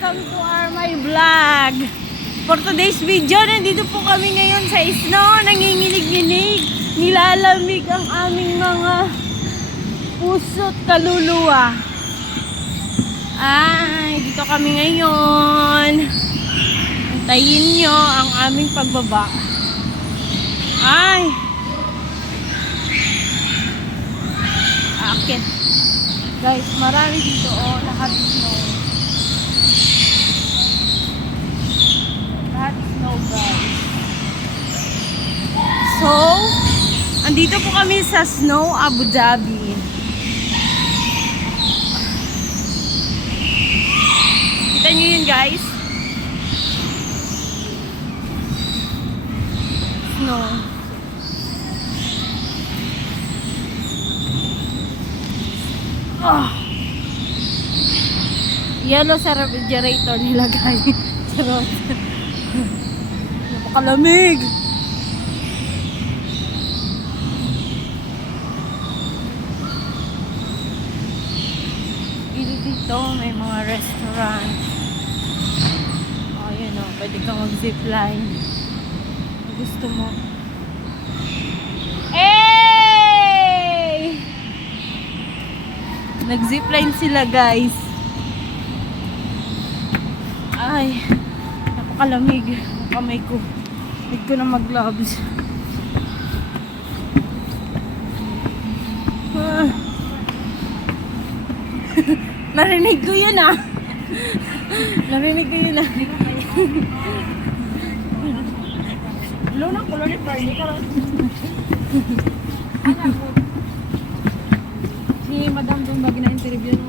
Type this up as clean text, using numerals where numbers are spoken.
Welcome to my vlog. For today's video, nandito po kami ngayon sa snow. Nanginginig-nginig. Nilalamig ang aming mga puso't kaluluwa. Ay, dito kami ngayon. Antayin nyo ang aming pagbaba. Ay. Akin. Guys, marami dito. Oh, lahat snow. Lahat snow, guys. So, andito po kami sa Snow Abu Dhabi. Kita nyo yun, guys. Snow. Oh. Yellow sa refrigerator nilagay. Charot. Napakalamig. Dito may mga restaurant. Oh, yun o. Pwede kang mag-zipline. Gusto mo. Hey! Nag-zipline sila, guys. Ay, napakalamig ang kamay ko. Hindi ko na mag-gloves. Narinig ko yun ah. Narinig ko yun ah. Hello na, kulo ni Parney ka lang. Si Madam doon ba gina-interview?